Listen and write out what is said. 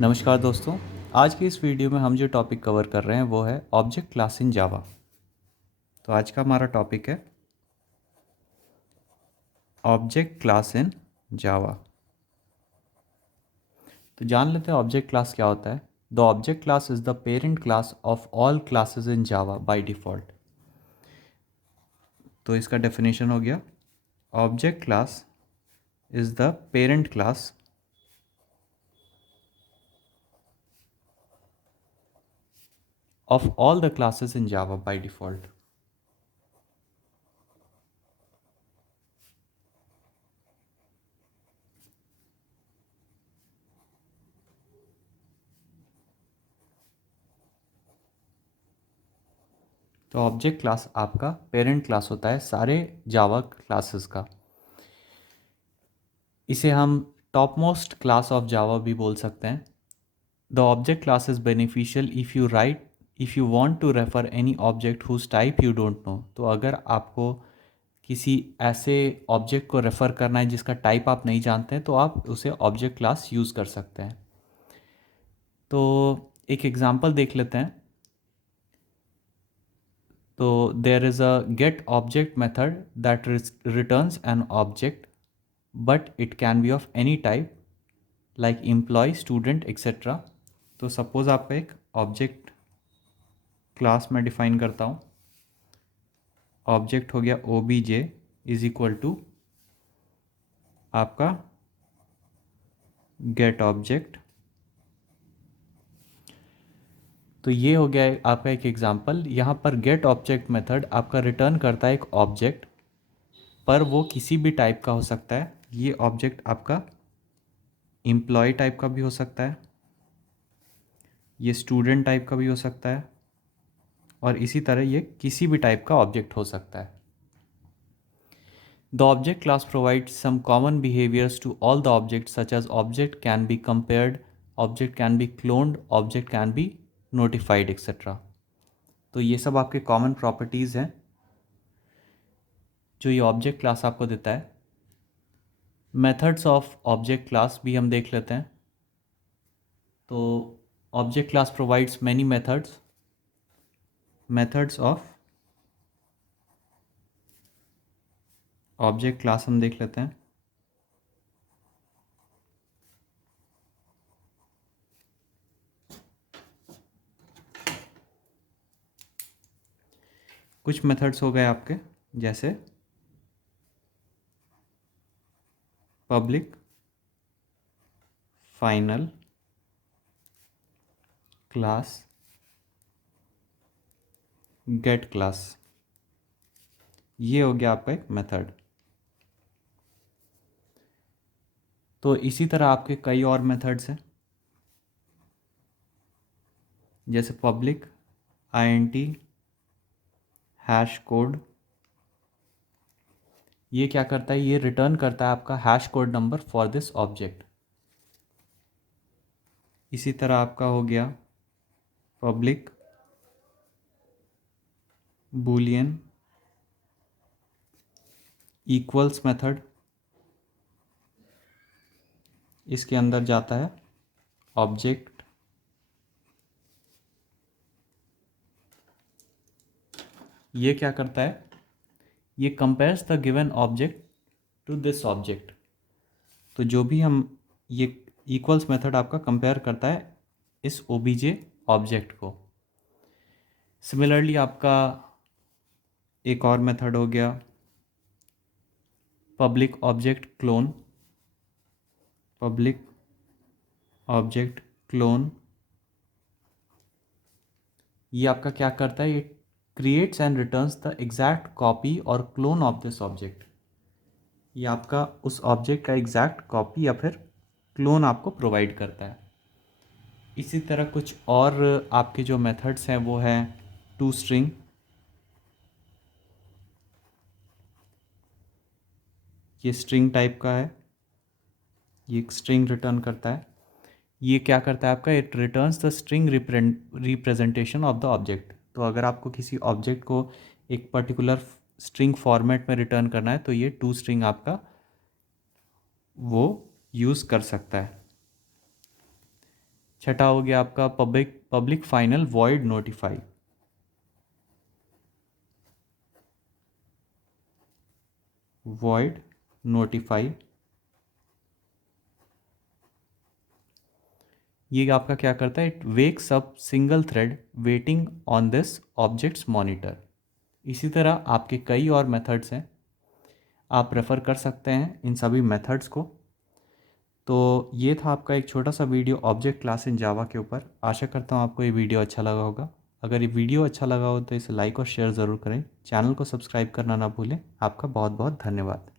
नमस्कार दोस्तों। आज की इस वीडियो में हम जो टॉपिक कवर कर रहे हैं वो है ऑब्जेक्ट क्लास इन जावा। तो आज का हमारा टॉपिक है ऑब्जेक्ट क्लास इन जावा। तो जान लेते हैं ऑब्जेक्ट क्लास क्या होता है। The object class is the parent class of all classes in Java by default. तो इसका डेफिनेशन हो गया, object class is the parent class of all the classes in Java by default. तो object class आपका parent class होता है सारे Java classes का। इसे हम top most class of Java भी बोल सकते हैं। The object class is beneficial if you want to refer any object whose type you don't know. तो अगर आपको किसी ऐसे ऑब्जेक्ट को रेफ़र करना है जिसका टाइप आप नहीं जानते हैं तो आप उसे ऑब्जेक्ट क्लास यूज़ कर सकते हैं। तो एक एग्जांपल देख लेते हैं। तो there is a get object method that returns an object but it can be of any type like employee, student etcetera. तो सपोज़ आपका एक ऑब्जेक्ट क्लास में डिफ़ाइन करता हूँ। ऑब्जेक्ट हो गया O B J is equal to आपका get object. तो ये हो गया आपका एक एग्जांपल। यहाँ पर गेट ऑब्जेक्ट मेथड आपका रिटर्न करता है एक ऑब्जेक्ट, पर वो किसी भी टाइप का हो सकता है। ये ऑब्जेक्ट आपका एम्प्लॉय टाइप का भी हो सकता है, ये स्टूडेंट टाइप का भी हो सकता है, और इसी तरह ये किसी भी टाइप का ऑब्जेक्ट हो सकता है। The object class provides some common behaviors to all the objects such as object can be compared, object can be cloned, object can be notified etc. तो ये सब आपके कॉमन प्रॉपर्टीज़ हैं जो ये ऑब्जेक्ट क्लास आपको देता है। मेथड्स ऑफ ऑब्जेक्ट क्लास भी हम देख लेते हैं। तो object class provides many methods of object class हम देख लेते हैं। कुछ मेथड्स हो गए आपके, जैसे public, final, class, get class. ये हो गया आपका एक मेथड। तो इसी तरह आपके कई और मेथड्स हैं, जैसे पब्लिक आईएनटी हैश कोड। ये क्या करता है, ये रिटर्न करता है आपका hash code number for this object. इसी तरह आपका हो गया पब्लिक बूलियन इक्वल्स मेथड। इसके अंदर जाता है ऑब्जेक्ट, ये क्या करता है, ये compares the given object to this object. तो जो भी हम ये इक्वल्स मेथड आपका कंपेयर करता है इस ओबीजे ऑब्जेक्ट को। सिमिलरली आपका एक और मेथड हो गया public object clone. Public object clone ये आपका क्या करता है, ये creates and returns the exact copy और क्लोन ऑफ दिस ऑब्जेक्ट। ये आपका उस ऑब्जेक्ट का एग्जैक्ट कॉपी या फिर क्लोन आपको प्रोवाइड करता है। इसी तरह कुछ और आपके जो मेथड्स हैं वो हैं टू स्ट्रिंग। ये स्ट्रिंग टाइप का है, ये एक स्ट्रिंग रिटर्न करता है। ये क्या करता है आपका, it returns the string representation of the object. तो अगर आपको किसी ऑब्जेक्ट को एक पर्टिकुलर स्ट्रिंग फॉर्मेट में रिटर्न करना है तो ये टू स्ट्रिंग आपका वो यूज़ कर सकता है। छठा हो गया आपका public final void notify. Void notify ये आपका क्या करता है, it wakes up single thread waiting on this objects monitor. इसी तरह आपके कई और मेथड्स हैं, आप रेफ़र कर सकते हैं इन सभी मेथड्स को। तो ये था आपका एक छोटा सा वीडियो ऑब्जेक्ट क्लास इन जावा के ऊपर। आशा करता हूँ आपको ये वीडियो अच्छा लगा होगा। अगर ये वीडियो अच्छा लगा हो तो इसे लाइक और शेयर ज़रूर करें। चैनल को सब्सक्राइब करना ना भूलें। आपका बहुत बहुत धन्यवाद।